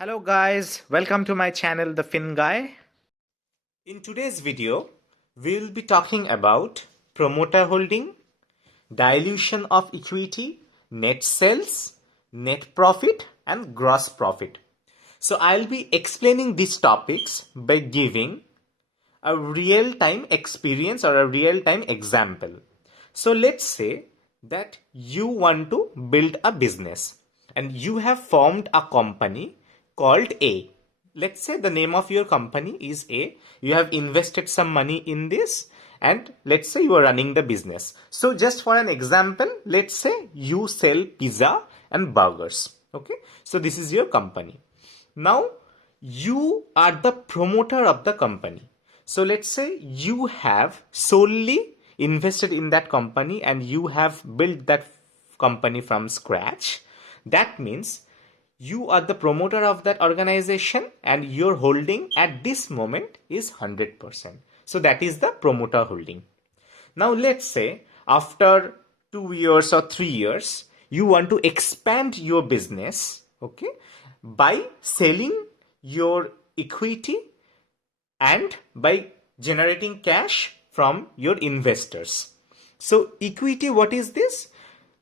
Hello guys, welcome to my channel The Fin Guy. In today's video, we will be talking about promoter holding, dilution of equity, net sales, net profit and gross profit. So I'll be explaining these topics by giving a real-time experience or a real-time example. So let's say that you want to build a business and you have formed a company called A. Let's say the name of your company is A. You have invested some money in this and let's say you are running the business. So just for an example, let's say you sell pizza and burgers. Okay. So this is your company. Now you are the promoter of the company. So let's say you have solely invested in that company and you have built that company from scratch. That means you are the promoter of that organization and your holding at this moment is 100%. So that is the promoter holding. Now let's say after 2 years or 3 years, you want to expand your business, okay, by selling your equity and by generating cash from your investors. So equity, what is this?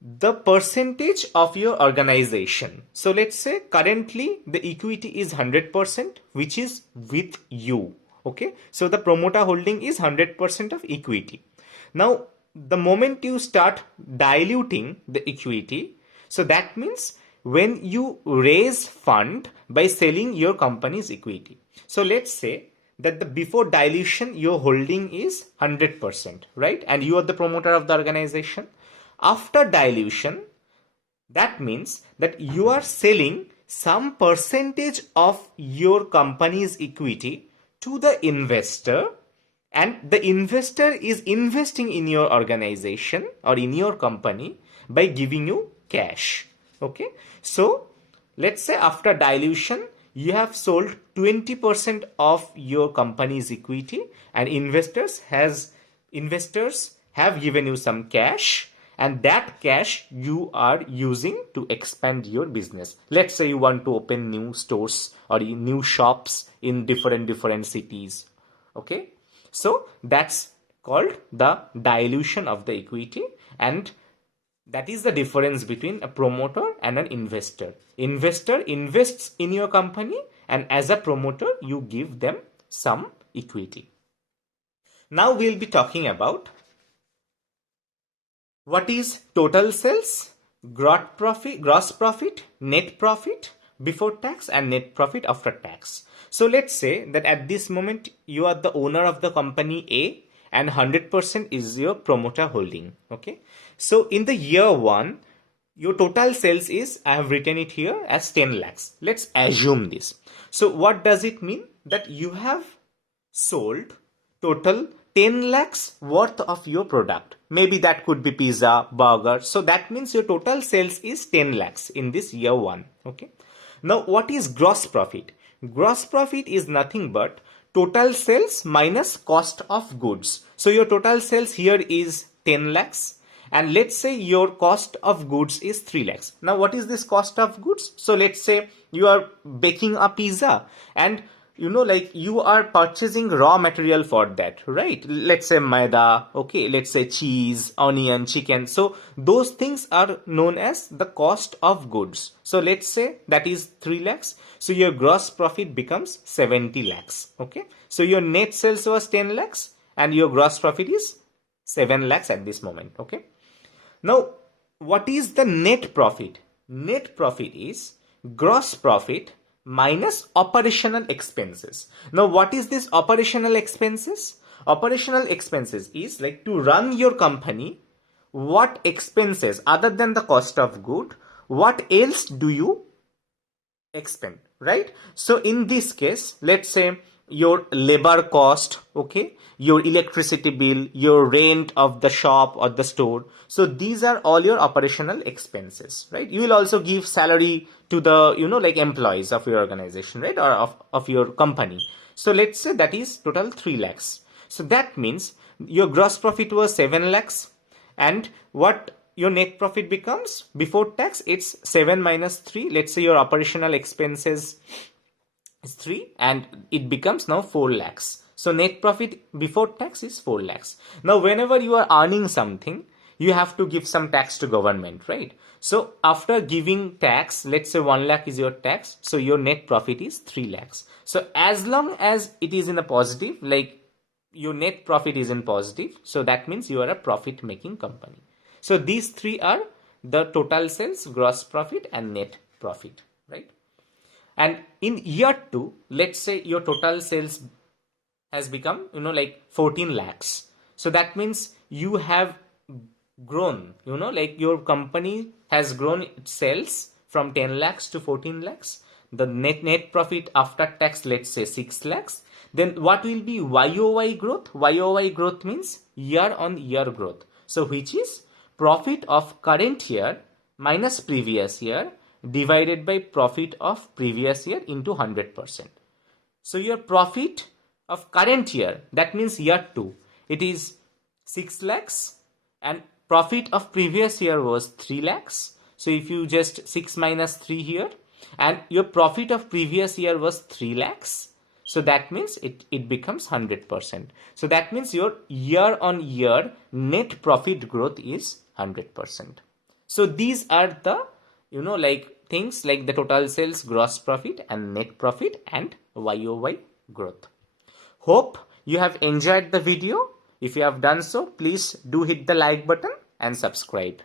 The percentage of your organization. So let's say currently the equity is 100%, which is with you. Okay. So the promoter holding is 100% of equity. Now, the moment you start diluting the equity, so that means when you raise fund by selling your company's equity. So let's say that the before dilution your holding is 100%, right? And you are the promoter of the organization. After dilution, that means that you are selling some percentage of your company's equity to the investor, and the investor is investing in your organization or in your company by giving you cash. Okay, so let's say after dilution you have sold 20% of your company's equity and investors have given you some cash, and that cash you are using to expand your business. Let's say you want to open new stores or new shops in different cities. Okay, so that's called the dilution of the equity, and that is the difference between a promoter and an investor. Investor invests in your company, and as a promoter you give them some equity. Now we'll be talking about what is total sales, gross profit, net profit before tax and net profit after tax. So let's say that at this moment you are the owner of the company A and 100% is your promoter holding. Okay. So in the year 1, your total sales is, I have written it here as 10 lakhs. Let's assume this. So what does it mean? That you have sold total 10 lakhs worth of your product. Maybe that could be pizza, burger. So that means your total sales is 10 lakhs in this year 1. Okay. Now what is gross profit? Gross profit is nothing but total sales minus cost of goods. So your total sales here is 10 lakhs. And let's say your cost of goods is 3 lakhs. Now what is this cost of goods? So let's say you are baking a pizza and like you are purchasing raw material for that, right? Let's say maida, okay, let's say cheese, onion, chicken. So those things are known as the cost of goods. So let's say that is 3 lakhs. So your gross profit becomes 70 lakhs. Okay. So your net sales was 10 lakhs and your gross profit is 7 lakhs at this moment. Okay. Now, what is the net profit? Net profit is gross profit minus operational expenses. Now, what is this operational expenses? Operational expenses is like to run your company. What expenses other than the cost of good, what else do you expend, right? So in this case, let's say your labor cost, okay, your electricity bill, your rent of the shop or the store. So these are all your operational expenses, right? You will also give salary to the, like employees of your organization, right? Or of your company. So let's say that is total 3 lakhs. So that means your gross profit was 7 lakhs. And what your net profit becomes, before tax, it's 7 minus 3. Let's say your operational expenses is 3 and it becomes now 4 lakhs. So net profit before tax is 4 lakhs. Now whenever you are earning something, you have to give some tax to government, right? So after giving tax, let's say 1 lakh is your tax, so your net profit is 3 lakhs. So as long as it is in a positive, like your net profit is in positive, so that means you are a profit making company. So these three are the total sales, gross profit and net profit, right? And in year 2, let's say your total sales has become, like 14 lakhs. So that means you have grown, like your company has grown its sales from 10 lakhs to 14 lakhs. The net profit after tax, let's say 6 lakhs. Then what will be YoY growth? YoY growth means year on year growth. So which is profit of current year minus previous year divided by profit of previous year into 100%. So your profit of current year, that means year 2, it is 6 lakhs and profit of previous year was 3 lakhs. So if you just 6 minus 3 here, and your profit of previous year was 3 lakhs. So that means it becomes 100%. So that means your year on year net profit growth is 100%. So these are the, like things like the total sales, gross profit and net profit and YoY growth. Hope you have enjoyed the video. If you have done so, please do hit the like button and subscribe.